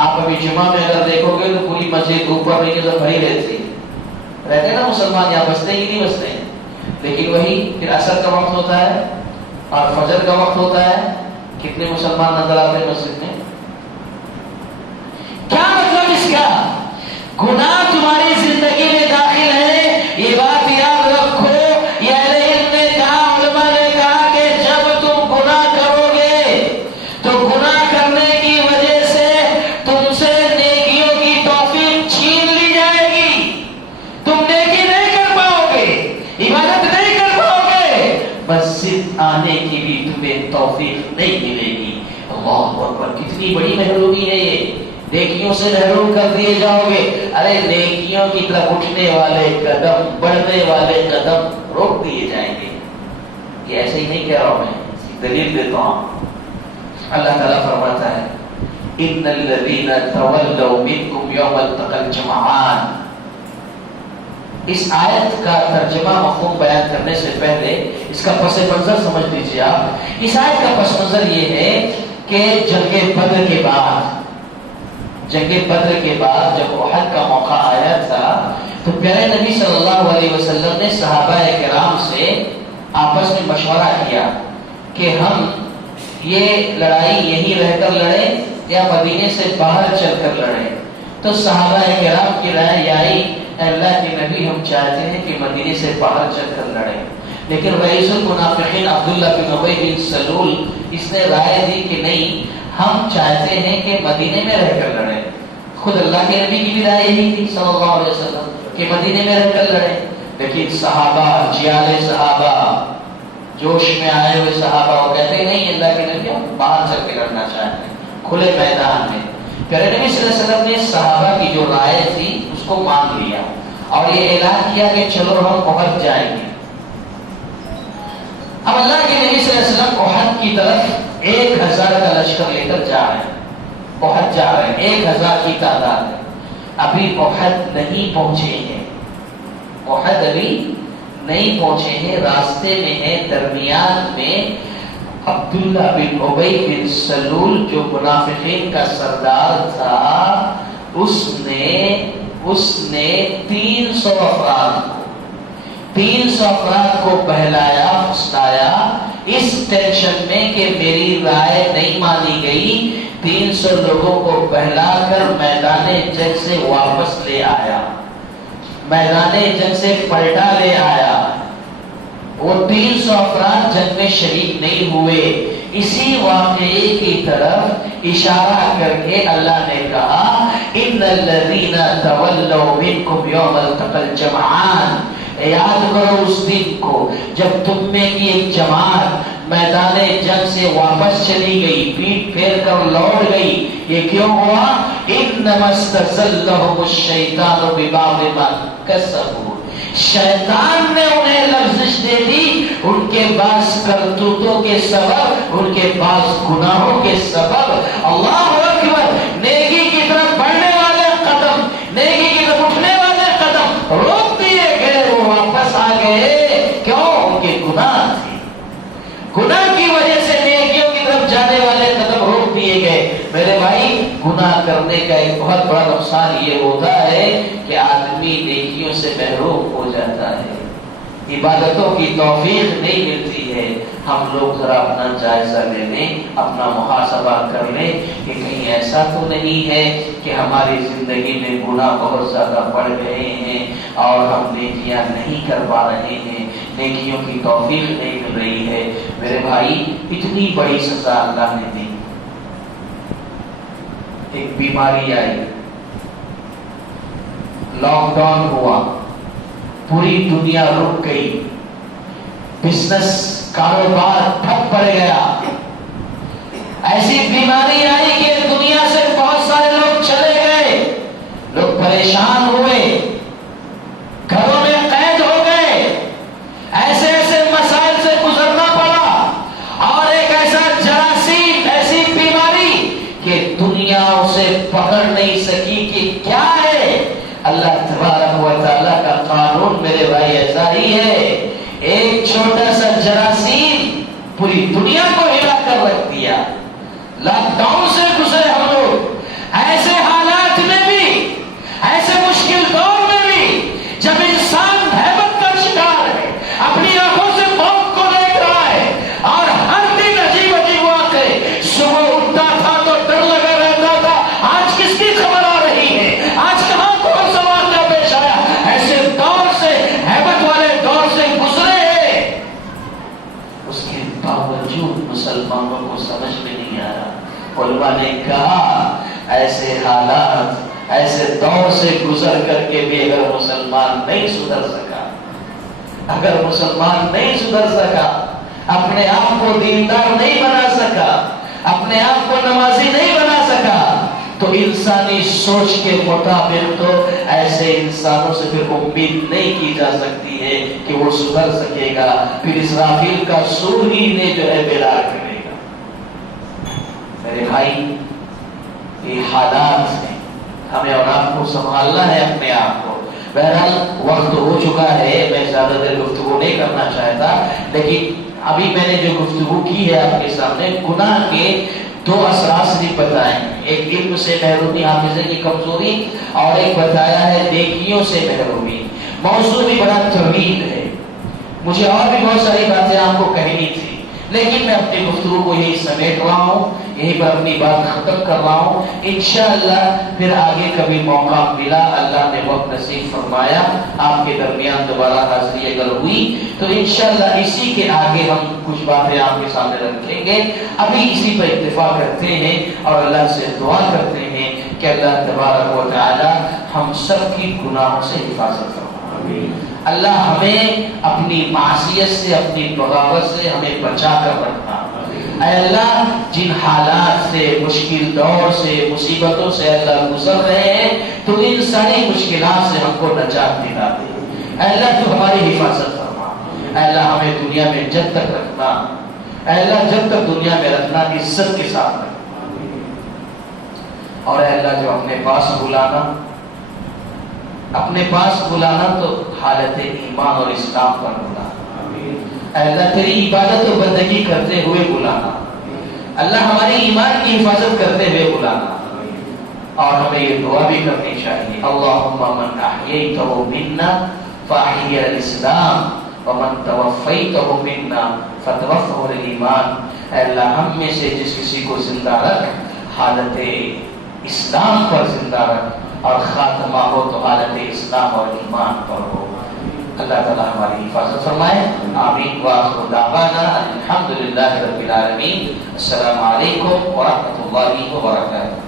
آپ ابھی جمعہ میں اگر دیکھو گے تو پوری مسجد اوپر نیچے سب بھری رہتے ہیں نا مسلمان. یہاں بچتے ہی نہیں بچتے ہیں. لیکن وہی پھر عصر کا وقت ہوتا ہے اور فجر کا وقت ہوتا ہے، کتنے مسلمان نظر آتے ہیں مسجد میں؟ کیا مطلب اس کا؟ گناہ تمہاری زندگی میں داخل ہے، یہ بات یاد رکھو. یہ اہل علم نے کہا، علماء نے کہا کہ جب تم گناہ کرو گے تو گناہ کرنے کی وجہ سے تم سے نیکیوں کی توفیق چھین لی جائے گی. تم نیکی نہیں کر پاؤ گے، عبادت نہیں کر پاؤ گے، مسجد آنے کی بھی تمہیں توفیق نہیں ملے گی. اللہ اکبر. کتنی بڑی محرومی ہے یہ. نیکیوں سے محروم کر دیے جاؤ گے. ارے نیکیوں کی طرف اٹھنے والے قدم، بڑھنے والے قدم روک دیے جائیں گے. یہ ایسے ہی نہیں کہہ رہا ہوں میں، دلیل دیتا ہوں. اللہ تعالیٰ فرماتا ہے ان الذین تولوا منکم یوم التقى الجمعان. اس آیت کا ترجمہ مفہوم بیان کرنے سے پہلے اس کا پس منظر سمجھ لیجیے آپ. اس آیت کا پس منظر یہ ہے کہ جنگ بدر کے بعد جب احد کا موقع آیا تھا تو پیارے نبی صلی اللہ علیہ وسلم نے صحابہ کرام سے آپس میں مشورہ کیا کہ ہم یہ لڑائی یہیں رہ کر لڑیں یا مدینے سے باہر چل کر لڑیں. تو صحابہ کرام کی رائے یہ آئی اللہ کے نبی ہم چاہتے ہیں کہ مدینے سے باہر چل کر لڑیں. لیکن رئیس المنافقین عبداللہ بن ابی بن سلول اس نے رائے دی کہ نہیں ہم چاہتے ہیں کہ مدینے میں رہ کر لڑیں. خود اللہ کے نبی کی بھی رائے یہی تھی صلی اللہ علیہ وسلم کہ مدینے میں رہ کر لڑیں. لیکن صحابہ جیال صحابہ جوش میں آئے ہوئے صحابہ وہ کہتے ہیں نہیں اللہ کے نبی ہم باہر چل کے لڑنا چاہتے ہیں کھلے میدان میں. پیارے نبی صلی اللہ علیہ وسلم نے صحابہ کی جو رائے تھی اس کو مان لیا اور یہ اعلان کیا کہ چلو ہم احد جائیں گے. اب اللہ کے نبی صلی اللہ علیہ وسلم احد کی طرف 1000 کا لشکر لے کر جا رہے ہیں. احد جا رہے ہیں 1000 کی تعداد ہے. ابھی احد نہیں پہنچے ہیں. احد ابھی نہیں پہنچے ہیں راستے میں ہے. درمیان میں عبداللہ بن ابی بن سلول جو منافقین کا سردار تھا اس نے 300 افراد کو بہلایا پھسلایا اس ٹینشن میں کہ میری رائے نہیں مانی گئی. 300 لوگوں کو بہلا کر میدان جنگ سے واپس لے آیا. میدان جنگ سے پلٹا لے آیا. وہ 300 افراد جنگ میں شریک نہیں ہوئے. اسی واقعے کی طرف اشارہ کر کے اللہ نے کہا ان الذین تولوا منکم یوم التقى الجمعان. یاد کرو اس دن کو جب تم میں کی ایک جماعت میدان جنگ سے واپس چلی گئی پیٹ پھیر کر لوٹ گئی. یہ کیوں ہوا؟ انما استزلهم الشیطان ببعض ما کسبوا. شیطان نے انہیں لفزش دے دی ان کے بعض کرتوتوں کے سبب ان کے بعض گناہوں کے سبب. اللہ اکبر. نیکی کی طرف بڑھنے والے قدم نیکی کی طرف اٹھنے والے قدم روک دیے گئے. وہ واپس آ گئے. کیوں؟ ان کے گناہ تھے. گناہ کی وجہ سے نیکیوں کی طرف جانے والے قدم روک دیے گئے. میرے بھائی گناہ کرنے کا ایک بہت بڑا نقصان یہ ہوتا ہے کہ آدمی نیکیوں سے محروم ہو جاتا ہے. عبادتوں کی توفیق نہیں ملتی ہے. ہم لوگ ذرا اپنا جائزہ لے لیں اپنا محاسبہ کر لیں کہ کہیں ایسا تو نہیں ہے کہ ہماری زندگی میں گناہ بہت زیادہ بڑھ گئے ہیں اور ہم نیکیاں نہیں کر پا رہے ہیں نیکیوں کی توفیق نہیں مل رہی ہے. میرے بھائی اتنی بڑی سزا اللہ نے دی. ایک بیماری آئی لاک ڈاؤن ہوا پوری دنیا رک گئی. بزنس کاروبار ٹھپ پڑ گیا. ایسی بیماری آئی کہ دنیا سے بہت سارے لوگ چلے گئے. لوگ پریشان ہوئے گھروں میں قید ہو گئے. ایسے ایسے مسائل سے گزرنا پڑا اور ایک ایسا جراثیم ایسی بیماری کہ دنیا اسے پکڑ نہیں سکی کہ کیا ہے. اللہ تبارک و تعالیٰ کا قانون میرے بھائی ایسا ہی ہے. ایک چھوٹا سا جراثیم پوری دنیا کو ہلا کر رکھ دیا. لاک ڈاؤن سے گزرے ہم لوگ ایسے حالات میں بھی ایسے مشکل دور میں بھی جب انسان ہیبت کا شکار ہے اپنی آنکھوں سے موت کو دیکھ رہا ہے اور ہر دن عجیب عجیب واقعے. صبح اٹھتا تھا تو ڈر لگا رہتا تھا آج کس کی خبر آ رہی ہے آج کہاں کون سا واقعہ پیش آیا. ایسے دور سے ہیبت والے دور سے گزرے. اس کے باوجود مسلمانوں کو سمجھ میں نہیں آ رہا. علماء نے کہا ایسے حالات ایسے دور سے گزر کر کے بھی اگر مسلمان نہیں سدھر سکا اگر مسلمان نہیں سدھر سکا اپنے آپ کو دیندار نہیں بنا سکا اپنے آپ کو نمازی نہیں بنا سکا تو انسانی سوچ کے مطابق تو ایسے انسانوں سے پھر امید نہیں کی جا سکتی ہے کہ وہ سدھر سکے گا. پھر اسرافیل کا سور ہی نے جو ہے بیدار کرے گا. میرے بھائی یہ حالات ہیں ہمیں اور آپ کو سنبھالنا ہے اپنے آپ کو. بہرحال وقت ہو چکا ہے میں زیادہ دیر گفتگو نہیں کرنا چاہتا لیکن ابھی میں نے جو گفتگو کی ہے آپ کے سامنے گناہ کے 2 اثرات سے صرف بتائیں، ایک علم سے محرومی، حافظے کی کمزوری، اور ایک بتایا ہے نیکیوں سے محرومی۔ موضوع بھی بڑا طویل ہے، مجھے اور بھی بہت ساری باتیں آپ کو کہنی تھی، لیکن میں اپنی گفتگو کو یہی سمیٹ رہا ہوں، یہیں پر اپنی بات ختم کر رہا ہوں۔ انشاءاللہ پھر آگے کبھی موقع ملا، اللہ نے وقت نصیب فرمایا، آپ کے درمیان دوبارہ حاضری اگر ہوئی تو انشاءاللہ اسی کے آگے ہم کچھ باتیں آپ کے سامنے رکھیں گے۔ ابھی اسی پر اتفاق کرتے ہیں اور اللہ سے دعا کرتے ہیں کہ اللہ تبارک و تعالی ہم سب کی گناہوں سے حفاظت فرمائے۔ اللہ ہمیں اپنی معصیت سے، اپنی بغاوت سے ہمیں بچا کر رکھنا۔ اے اللہ جن حالات سے، مشکل دور سے، مصیبتوں سے اللہ گزر رہے ہیں تو ان ساری مشکلات سے ہم کو نجات دلا دے۔ اے اللہ تو ہماری حفاظت فرما۔ اے اللہ ہمیں دنیا میں جب تک رکھنا، اے اللہ جب تک دنیا میں رکھنا عزت کے ساتھ رکھنا، اور اے اللہ جو اپنے پاس بلانا، اپنے پاس بلانا تو حالت ایمان اور اسلام پر بلانا۔ اے اللہ تیری عبادت و بندگی کرتے ہوئے بلانا، اللہ ہماری ایمان کی حفاظت کرتے ہوئے بلانا۔ اور ہمیں یہ دعا بھی کرنی چاہیے، اللہم من احییتہ منا فاحیی الاسلام ومن توفیتہ منا فتوفہ الایمان۔ اے اللہ ہم میں سے جس کسی کو زندہ رکھ، حالت اسلام پر زندہ رکھ، اور خاتمہ ہو تو حالت اسلام اور ایمان پر ہو۔ اللہ تعالیٰ ہماری حفاظت فرمائے، آمین۔ وآخر دعوانا الحمدللہ رب العالمین۔ السلام علیکم ورحمۃ اللہ وبرکاتہ۔